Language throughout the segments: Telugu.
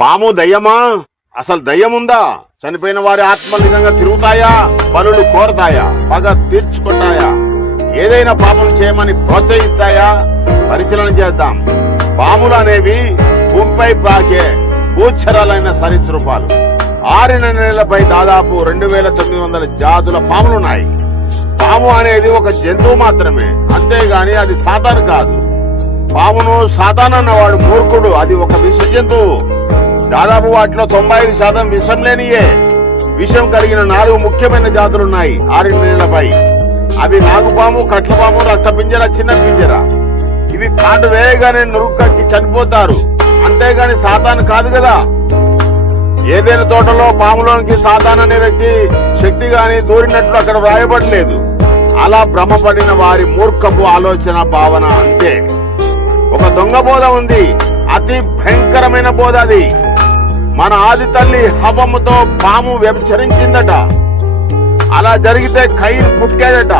పాము దయ్యమా? అసలు దయ్యముందా? చనిపోయిన వారి ఆత్మలు నిజంగా తిరుగుతాయా? పనులు కోరతాయా? పగ తీర్చుకుంటాయా? ఏదైనా పాపం చేయమని ప్రోత్సహిస్తాయా? పరిశీలన చేద్దాం. పాములు అనేవి భూమిపై పాకే భూచరాలైన సరీసృపాలు. 6 నెలలపై దాదాపు 2900 జాతుల పాములున్నాయి. పాము అనేది ఒక జంతువు మాత్రమే, అంతేగాని అది సాతాను కాదు. పామును సాతాను అన్నవాడు మూర్ఖుడు. అది ఒక విష జంతువు. దాదాపు వాటిలో 95% విషం లేనియే. విషం కలిగిన 4 ముఖ్యమైన జాతులున్నాయి 6 నెలలపై. అవి నాగుపాము, కట్లపాము, రక్తపింజర, చిన్న పింజర. ఇవి కాటు వేయగానే నురుక్కకి చనిపోతారు, అంతేగాని సాతాను కాదు కదా. ఏదైనా తోటలో పాములోనికి సాతాను అనే వ్యక్తి శక్తి గాని దూరినట్లు అక్కడ వ్రాయబడలేదు. అలా భ్రమపడిన వారి మూర్ఖపు ఆలోచన భావన అంతే. ఒక దొంగ బోధ ఉంది, అతి భయంకరమైన బోధ అది. మన ఆది తల్లి హవ్వముతో పాము వ్యభిచరించిందట. అలా జరిగితే కయీను పుట్టాడట.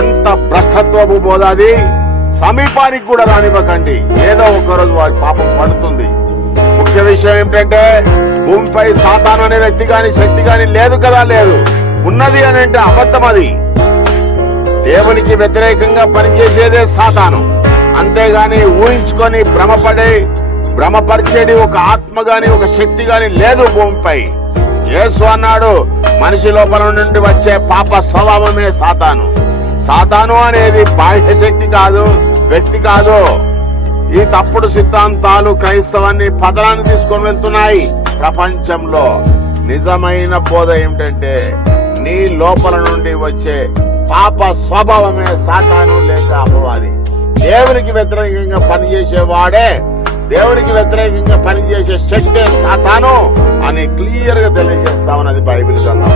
ఎంత భ్రష్టత్వపు బోధ అది. సమీపానికి కూడా రానివ్వకండి, ఏదో ఒకరోజు వారి పాపం పడుతుంది. ముఖ్య విషయం ఏమిటంటే భూమిపై సాతాను అనే వ్యక్తి గాని శక్తి గాని లేదు కదా. లేదు, ఉన్నది అని అంటే అబద్ధం. అది దేవునికి వ్యతిరేకంగా పనిచేసేదే సాతాను, అంతేగాని ఊహించుకొని భ్రమపరిచేది ఒక ఆత్మ గాని ఒక శక్తి గాని లేదు భూమిపై. యేసు అన్నాడు, మనిషి లోపల నుండి వచ్చే పాప స్వభావమే సాతాను. సాతాను అనేది బాహ్య శక్తి కాదు, వ్యక్తి కాదు. ఈ తప్పుడు సిద్ధాంతాలు క్రైస్తవాన్ని పతనాన్ని తీసుకొని వెళ్తున్నాయి. ప్రపంచంలో నిజమైన బోధ ఏమిటంటే నీ లోపల నుండి వచ్చే పాప స్వభావమే సాతాను లేక అపవాది. దేవునికి వ్యతిరేకంగా పనిచేసేవాడే, దేవునికి వ్యతిరేకంగా పనిచేసే శక్తే సాతాను అని క్లియర్ గా తెలియజేస్తామన్నది బైబిల్ గ్రంథం.